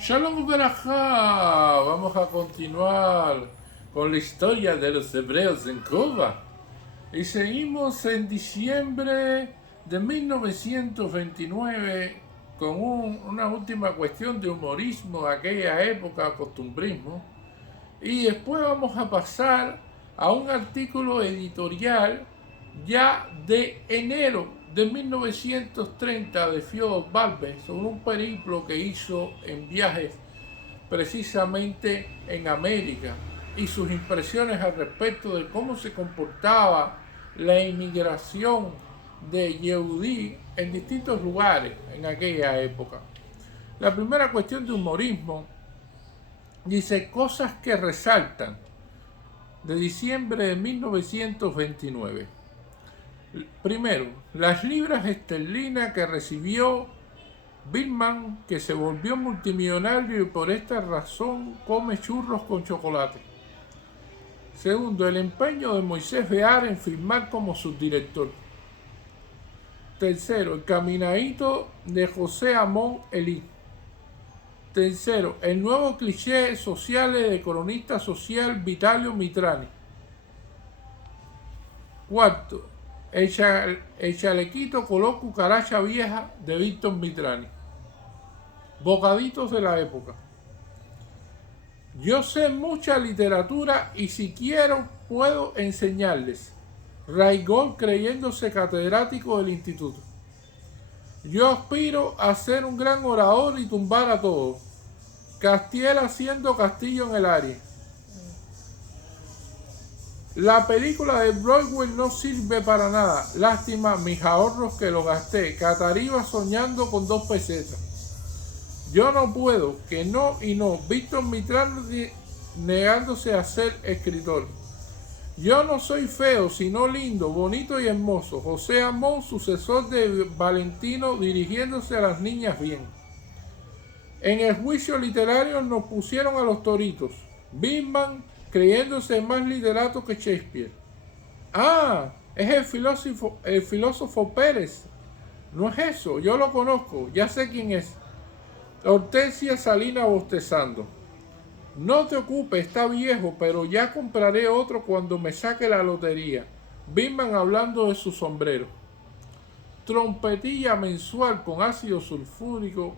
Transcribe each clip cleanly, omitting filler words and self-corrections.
Shalom Berajá, vamos a continuar con la historia de los hebreos en Cuba. Y seguimos en diciembre de 1929 con una última cuestión de humorismo de aquella época, costumbrismo. Y después vamos a pasar a un artículo editorial ya de enero de 1930 de Fyodor Balbe sobre un periplo que hizo en viajes precisamente en América y sus impresiones al respecto de cómo se comportaba la inmigración de Yehudí en distintos lugares en aquella época. La primera cuestión de humorismo dice cosas que resaltan de diciembre de 1929. Primero, las libras esterlinas que recibió Billman, que se volvió multimillonario y por esta razón come churros con chocolate. Segundo, el empeño de Moisés Bear en firmar como subdirector. Tercero, el caminadito de José Amón Elí. Tercero, el nuevo cliché social de cronista social Vitalio Mitrani. Cuarto, el chalequito color cucaracha vieja de Víctor Mitrani. Bocaditos de la época. Yo sé mucha literatura y si quiero puedo enseñarles. Raigol creyéndose catedrático del instituto. Yo aspiro a ser un gran orador y tumbar a todos. Castiel haciendo castillo en el área. La película de Broadway no sirve para nada. Lástima mis ahorros que los gasté. Catariba soñando con 2 pesetas. Yo no puedo, que no y no. Víctor Mitrani negándose a ser escritor. Yo no soy feo, sino lindo, bonito y hermoso. José Amón, sucesor de Valentino, dirigiéndose a las niñas bien. En el juicio literario nos pusieron a los toritos. Billman creyéndose más literato que Shakespeare. Ah, es el filósofo Pérez. No es eso, yo lo conozco, ya sé quién es. Hortensia Salina bostezando. No te ocupes, está viejo, pero ya compraré otro cuando me saque la lotería. Billman hablando de su sombrero. Trompetilla mensual con ácido sulfúrico.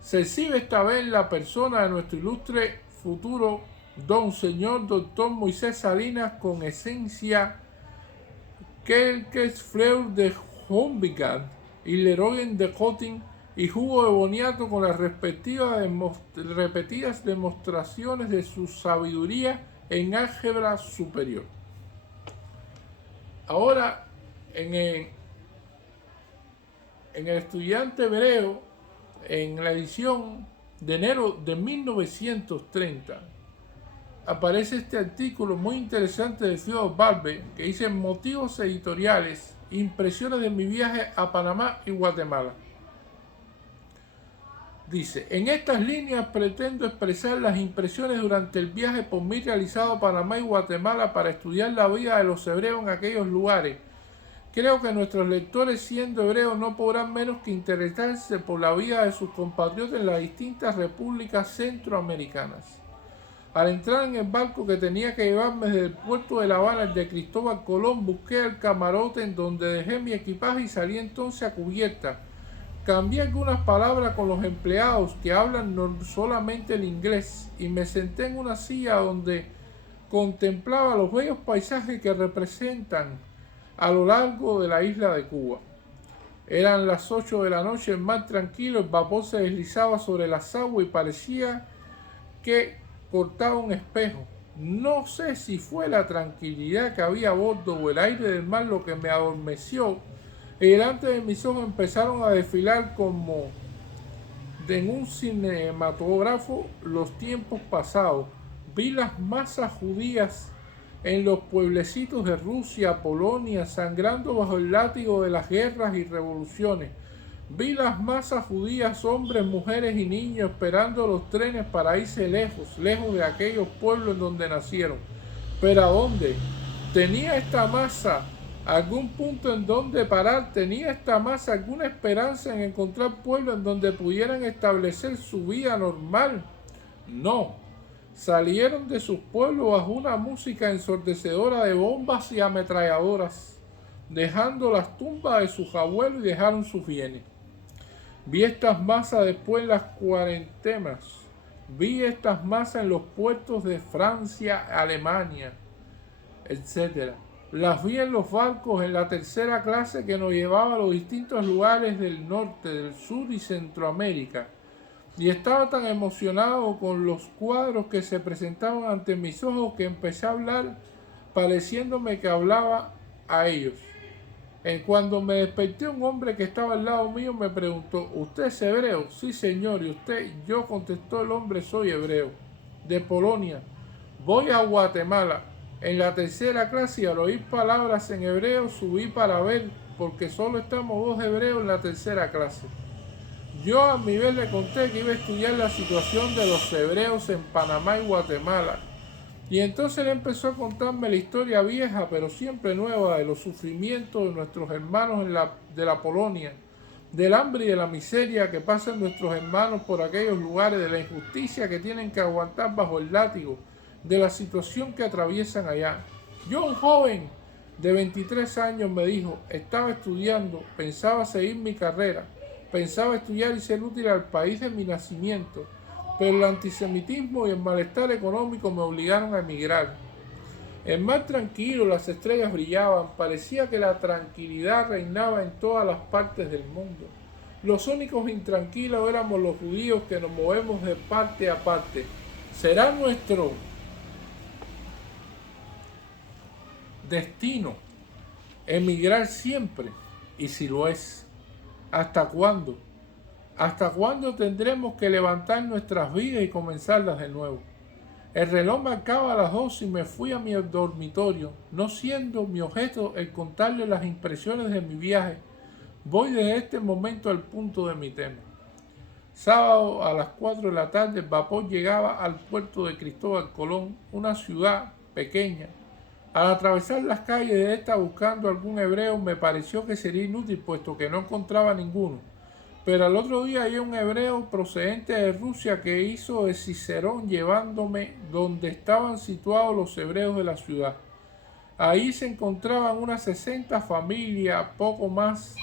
Se exhibe esta vez la persona de nuestro ilustre futuro don señor doctor Moisés Salinas con esencia quelques fleurs de Hombigan y Leroy de Cotin y jugo de boniato con las repetidas demostraciones de su sabiduría en álgebra superior. Ahora, en el estudiante hebreo, en la edición de enero de 1930, aparece este artículo muy interesante de Fyodor Balbe que dice motivos editoriales, impresiones de mi viaje a Panamá y Guatemala. Dice, en estas líneas pretendo expresar las impresiones durante el viaje por mí realizado a Panamá y Guatemala para estudiar la vida de los hebreos en aquellos lugares. Creo que nuestros lectores, siendo hebreos, no podrán menos que interesarse por la vida de sus compatriotas en las distintas repúblicas centroamericanas. Al entrar en el barco que tenía que llevarme desde el puerto de La Habana, el de Cristóbal Colón, busqué el camarote en donde dejé mi equipaje y salí entonces a cubierta. Cambié algunas palabras con los empleados que hablan no solamente el inglés y me senté en una silla donde contemplaba los bellos paisajes que representan a lo largo de la isla de Cuba. Eran las 8 de la noche, el mar tranquilo, el vapor se deslizaba sobre las aguas y parecía que cortaba un espejo. No sé si fue la tranquilidad que había a bordo o el aire del mar lo que me adormeció. Y delante de mis ojos empezaron a desfilar como en un cinematógrafo los tiempos pasados. Vi las masas judías en los pueblecitos de Rusia, Polonia, sangrando bajo el látigo de las guerras y revoluciones. Vi las masas judías, hombres, mujeres y niños esperando los trenes para irse lejos, lejos de aquellos pueblos en donde nacieron. ¿Pero a dónde? Tenía esta masa algún punto en donde parar. ¿Tenía esta masa alguna esperanza en encontrar pueblos en donde pudieran establecer su vida normal? No. Salieron de sus pueblos bajo una música ensordecedora de bombas y ametralladoras, dejando las tumbas de sus abuelos y dejaron sus bienes. Vi estas masas después en las cuarentenas. Vi estas masas en los puertos de Francia, Alemania, etc. Las vi en los barcos en la tercera clase que nos llevaba a los distintos lugares del norte, del sur y Centroamérica. Y estaba tan emocionado con los cuadros que se presentaban ante mis ojos que empecé a hablar pareciéndome que hablaba a ellos. Cuando me desperté, un hombre que estaba al lado mío me preguntó: ¿usted es hebreo? Sí, señor. ¿Y usted? Yo, contestó el hombre, soy hebreo, de Polonia. Voy a Guatemala. En la tercera clase, y al oír palabras en hebreo, subí para ver, porque solo estamos 2 hebreos en la tercera clase. Yo a mi vez le conté que iba a estudiar la situación de los hebreos en Panamá y Guatemala. Y entonces él empezó a contarme la historia vieja, pero siempre nueva, de los sufrimientos de nuestros hermanos de la Polonia, del hambre y de la miseria que pasan nuestros hermanos por aquellos lugares, de la injusticia que tienen que aguantar bajo el látigo, de la situación que atraviesan allá. Yo, un joven de 23 años, me dijo, estaba estudiando, pensaba seguir mi carrera, pensaba estudiar y ser útil al país de mi nacimiento, pero el antisemitismo y el malestar económico me obligaron a emigrar. El mar tranquilo, las estrellas brillaban, parecía que la tranquilidad reinaba en todas las partes del mundo. Los únicos intranquilos éramos los judíos que nos movemos de parte a parte. ¿Será nuestro destino emigrar siempre? Y si lo es, ¿hasta cuándo? ¿Hasta cuándo tendremos que levantar nuestras vidas y comenzarlas de nuevo? El reloj marcaba las 12 y me fui a mi dormitorio, no siendo mi objeto el contarle las impresiones de mi viaje. Voy desde este momento al punto de mi tema. Sábado a las 4 de la tarde el vapor llegaba al puerto de Cristóbal Colón, una ciudad pequeña. Al atravesar las calles de esta buscando algún hebreo me pareció que sería inútil puesto que no encontraba ninguno. Pero al otro día había un hebreo procedente de Rusia que hizo de Cicerón llevándome donde estaban situados los hebreos de la ciudad. Ahí se encontraban unas 60 familias, poco más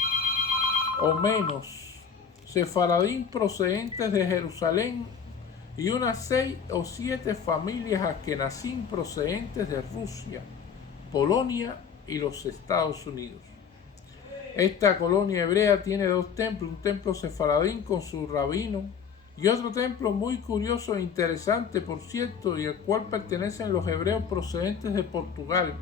o menos, sefaradín procedentes de Jerusalén y unas 6 o 7 familias askenazín procedentes de Rusia, Polonia y los Estados Unidos. Esta colonia hebrea tiene 2 templos, un templo sefaradín con su rabino y otro templo muy curioso e interesante, por cierto, y al cual pertenecen los hebreos procedentes de Portugal.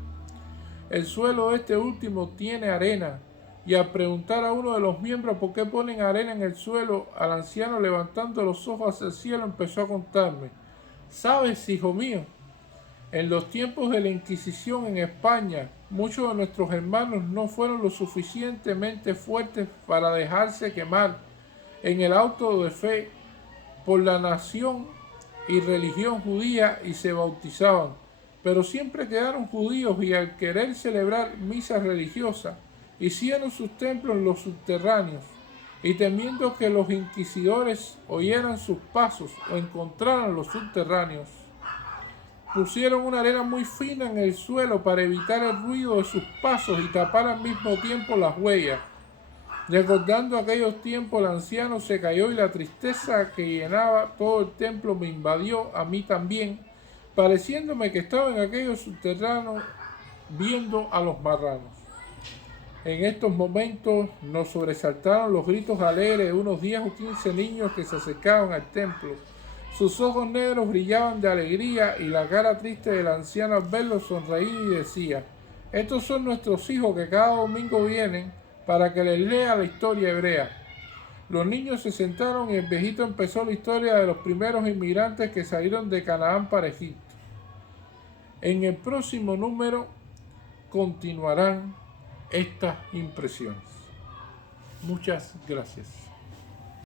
El suelo de este último tiene arena, y al preguntar a uno de los miembros por qué ponen arena en el suelo, al anciano, levantando los ojos hacia el cielo, empezó a contarme: ¿sabes, hijo mío? En los tiempos de la Inquisición en España, muchos de nuestros hermanos no fueron lo suficientemente fuertes para dejarse quemar en el auto de fe por la nación y religión judía y se bautizaban, pero siempre quedaron judíos y al querer celebrar misas religiosas, hicieron sus templos en los subterráneos y temiendo que los inquisidores oyeran sus pasos o encontraran los subterráneos, pusieron una arena muy fina en el suelo para evitar el ruido de sus pasos y tapar al mismo tiempo las huellas. Recordando aquellos tiempos, el anciano se cayó y la tristeza que llenaba todo el templo me invadió a mí también, pareciéndome que estaba en aquellos subterráneos viendo a los marranos. En estos momentos nos sobresaltaron los gritos alegres de unos 10 o 15 niños que se acercaban al templo. Sus ojos negros brillaban de alegría y la cara triste del anciano al verlos sonreía y decía: estos son nuestros hijos que cada domingo vienen para que les lea la historia hebrea. Los niños se sentaron y el viejito empezó la historia de los primeros inmigrantes que salieron de Canaán para Egipto. En el próximo número continuarán estas impresiones. Muchas gracias.